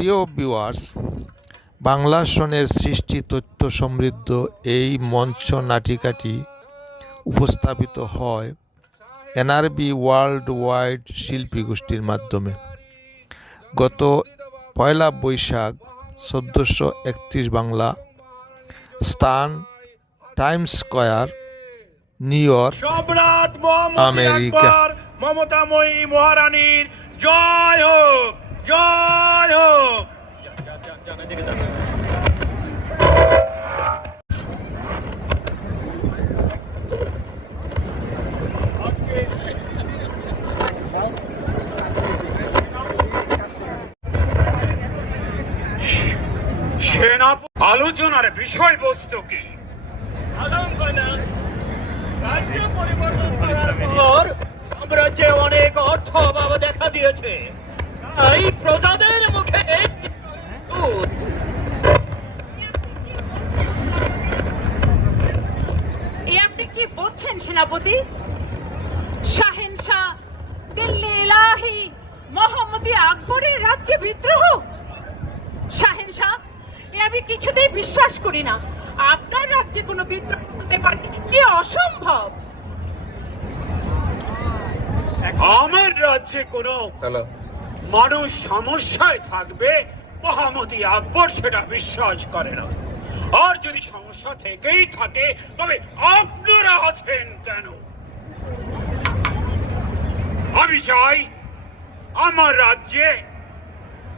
প্রিয় ভিউয়ার্স বাংলা সনের সৃষ্টি তথ্য সমৃদ্ধ এই মঞ্চ নাটিকাটি উপস্থাপিত হয় এনআরবি ওয়ার্ল্ড ওয়াইড শিল্পী গোষ্ঠীর মাধ্যমে গত পয়লা বৈশাখ চোদ্দোশো একত্রিশ বাংলা স্থান টাইমস স্কয়ার নিউ ইয়র্ক সম্রাট আমেরিকা। মমতাময়ী মহারানীর জয় হোক জয় হোক। সেনা আলোচনার বিষয়বস্তু কি রাজ্য পরিবর্তন করার পর সাম্রাজ্যে অনেক অর্থ অভাব দেখা দিয়েছে তাই প্রজাদের মুখে আপনি কি বলছেন সেনাপতি? শাহেন শাহ দিল্লি ইলাহি মোহাম্মদী আকবরের রাজ্যে বিদ্রোহ? শাহেন শাহ এ আমি কিছুতেই বিশ্বাস করি না। আপনার রাজ্যে কোনো বিদ্রোহ হতে পারে এ অসম্ভব। আমার রাজ্যে কোনো মানুষ সমস্যায় থাকবে, মহামতি আকবর সেটা বিশ্বাস করে না। আর যদি সমস্যা থেকেই থাকে, তবে আপনারা আছেন কেন? আমি চাই আমার রাজ্যে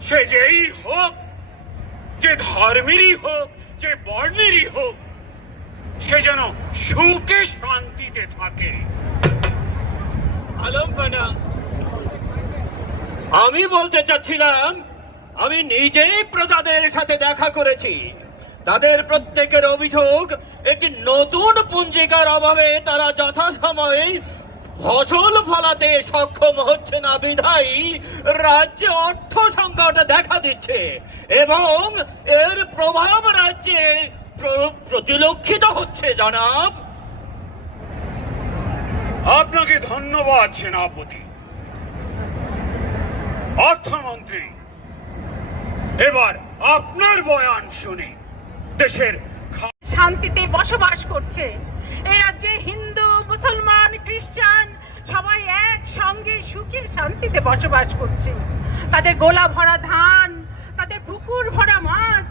সে যেই হোক, যে ধর্মেরই হোক, যে বর্ণেরই হোক, সে যেন সুখে শান্তিতে থাকে। আলম কানা আমি বলতে চাচ্ছিলাম, আমি নিজেই প্রজাদের সাথে দেখা করেছি। তাদের প্রত্যেকের অভিযোগ, একটি নতুন পুঞ্জিকার অভাবে তারা যথাসময়ে ফসল ফলাতে সক্ষম হচ্ছে না, বিধায়। রাজ্যে অর্থ সংকট দেখা দিচ্ছে এবং এর প্রভাব রাজ্যে প্র- প্রতিলক্ষিত হচ্ছে, জনাব। আপনাকে ধন্যবাদ, সেনাপতি। অর্থমন্ত্রী, এবার আপনার বয়ান শুনি। দেশের শান্তিতে বসবাস করছে। এই রাজ্যে হিন্দু, মুসলমান, খ্রিস্টান সবাই এক সঙ্গে সুখে শান্তিতে বসবাস করছে। তাদের গোলা ভরা ধান, তাদের পুকুর ভরা মাছ,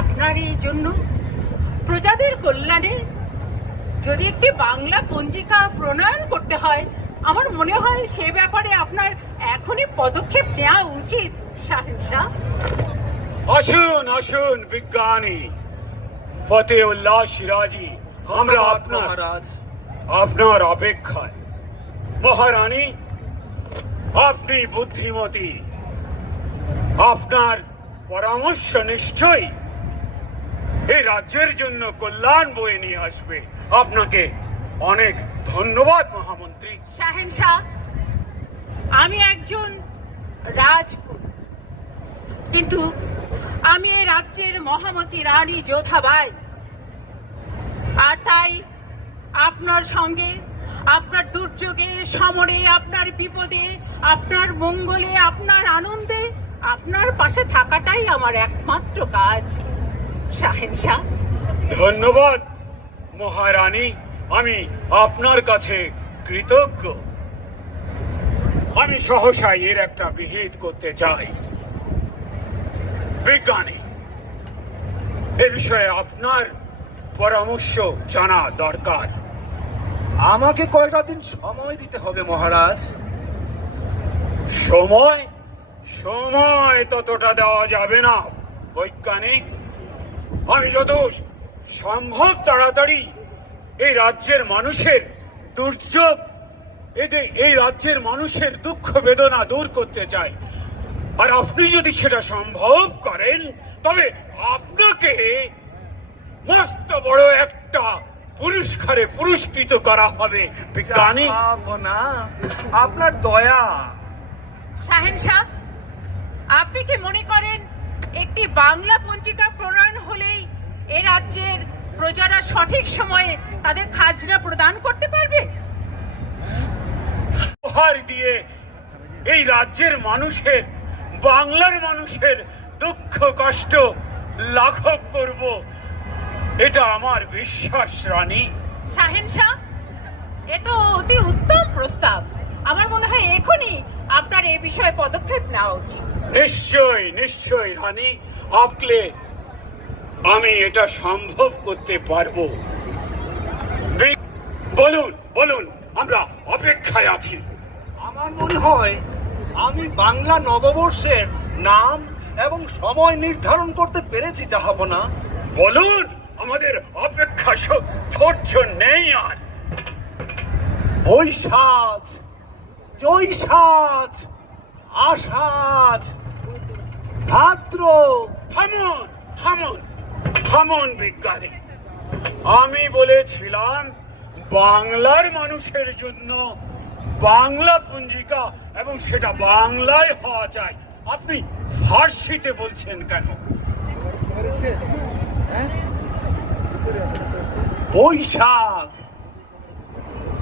আপনার এই জন্য প্রজাদের কল্যাণে যদি একটি বাংলা পঞ্জিকা প্রণয়ন করতে হয় আমার মনে হয় সে ব্যাপারে আপনার এখনই পদক্ষেপ নেওয়া উচিত শাহেনশাহ আসুন আসুন বিজ্ঞানী। ফতেউল্লাহ সিরাজি আমরা আপনার মহারাজ। আপনার অপেক্ষায়। মহারানী আপনি বুদ্ধিমতী। আপনার পরামর্শ নিশ্চয়ই। এই রাজ্যের জন্য কল্যাণ বয়ে নিয়ে আসবে। আপনাকে অনেক ধন্যবাদ মহামন্ত্রী। শাহেনশাহ আমি একজন রাজপুত। কিন্তু আমি এই রাজ্যের মহামতি রানী যোধাবাই আর তাই আপনার সঙ্গে আপনার দুর্যোগে সমরে আপনার বিপদে আপনার মঙ্গলে আপনার আনন্দে আপনার পাশে থাকাটাই আমার একমাত্র কাজ। শাহেনশাহ ধন্যবাদ মহারানী। আমি আপনার কাছে কৃতজ্ঞ। আমি সহসা এর একটা বিহিত করতে চাই। বিজ্ঞানী এ বিষয়ে আপনার পরামর্শ জানা দরকার। আমাকে কয়টা দিন সময় দিতে হবে মহারাজ? সময়? সময় ততটা দেওয়া যাবে না বৈজ্ঞানিক। আমি যত সম্ভব তাড়াতাড়ি এই রাজ্যের মানুষের দুর্যোগ এদের এই রাজ্যের মানুষের দুঃখ বেদনা দূর করতে চাই আর আপনি যদি সেটা সম্ভব করেন তবে আপনাকে মস্ত বড় একটা পুরস্কারে পুরস্কৃত করা হবে বিজ্ঞানী। না আপনার দয়া। শাহেনশাহ আপনি কি মনে করেন একটি বাংলা পঞ্জিকা প্রণয়ন হলেই এ রাজ্যের প্রজারা সঠিক সময়ে তাদের খাজনা প্রদান করতে পারবে? উপহার দিয়ে এই রাজ্যের মানুষের বাংলার মানুষের দুঃখ কষ্ট লাঘব করব। এটা আমার বিশ্বাস রানী। শাহেনশাহ এ তো অতি উত্তম প্রস্তাব। আমার মনে হয় এখনই আপনার এই বিষয়ে পদক্ষেপ নেওয়া উচিত। নিশ্চয় নিশ্চয় রানী। আপলে আমি এটা সম্ভব করতে পারব। বলুন বলুন আমরা অপেক্ষায় আছি। আমার মনে হয় আমি বাংলা নববর্ষের নাম এবং সময় নির্ধারণ করতে পেরেছি না বলুন আমাদের অপেক্ষা ধৈর্য নেই আর। বৈশাখ জৈশাখ আষাঢ় ভাদ্র। থামুন থামুন। থামুন বিজ্ঞানী। আমি বলেছিলাম, বাংলার মানুষের জন্য বাংলা পঞ্জিকা এবং সেটা বাংলায় হওয়া চাই আপনি ফার্সিতে বলছেন কেন? বৈশাখ,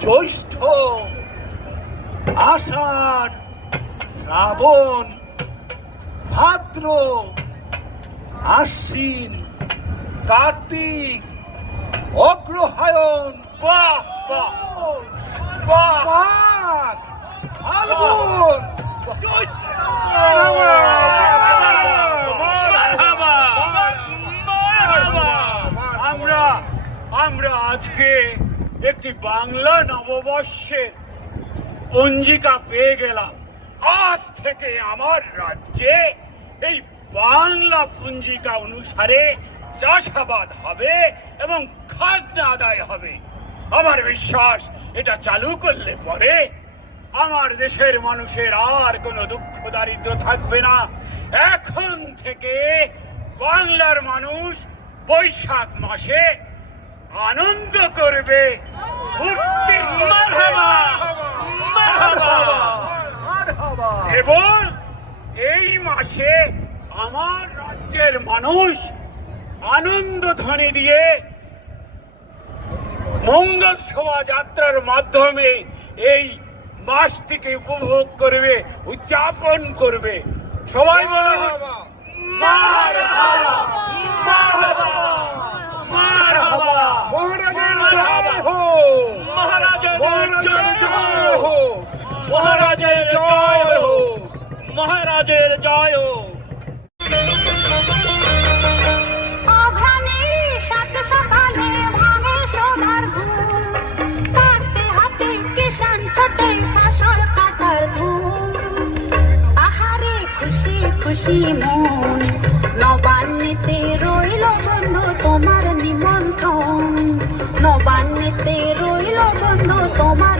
জ্যৈষ্ঠ, আষাঢ়, শ্রাবণ, ভাদ্র, আশ্বিন কার্তিক অগ্রহায়ণ। বাহ বাহ বাহ। ফাল্গুন আমরা আমরা আজকে একটি বাংলা নববর্ষের পঞ্জিকা পেয়ে গেলাম। আজ থেকে আমার রাজ্যে এই বাংলা পঞ্জিকা অনুসারে চাষাবাদ হবে এবং খাজনা আদায় হবে। আমার বিশ্বাস এটা চালু করলে পরে আমার দেশের মানুষের আর কোনো দুঃখ দারিদ্র থাকবে না। এখন থেকে বাংলার মানুষ বৈশাখ মাসে আনন্দ করবে। এবং এই মাসে আমার রাজ্যের মানুষ আনন্দ ধ্বনি দিয়ে মঙ্গল শোভাযাত্রার মাধ্যমে এই মাসটিকে উপভোগ করবে উদযাপন করবে। সবাই মারহাবা। মহারাজের। জয় হো মহারাজের জয় হো খুশি মন। নবান্নেতে রইল বন্ধু তোমার নিমন্ত্রণ। নবান্নেতে রইল বন্ধু তোমার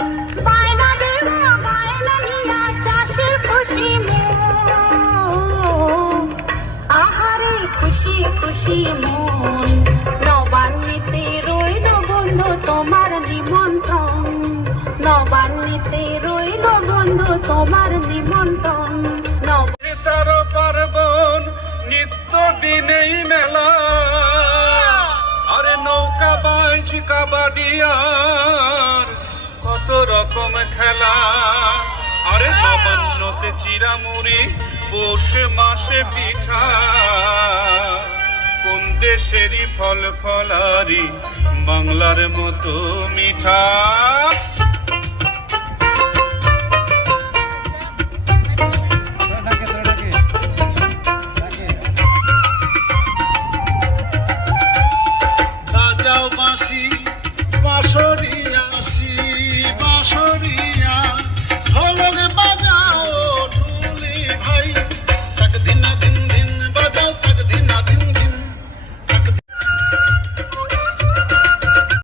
নবান্নিতে রইল বন্ধু তোমার নিমন্ত্রণ। নবান্নিতে রইল বন্ধু তোমার নিমন্ত্রণ। তার পার্বণ, নিত্য মেলা। আরে নৌকা বাইচ কাবাডিয়ার, কত রকম খেলা। আরে নবান্নতে চি ভেজা মুড়ি মাসে পিঠা। কোন দেশেরই ফল ফলারি বাংলার মতো মিঠা।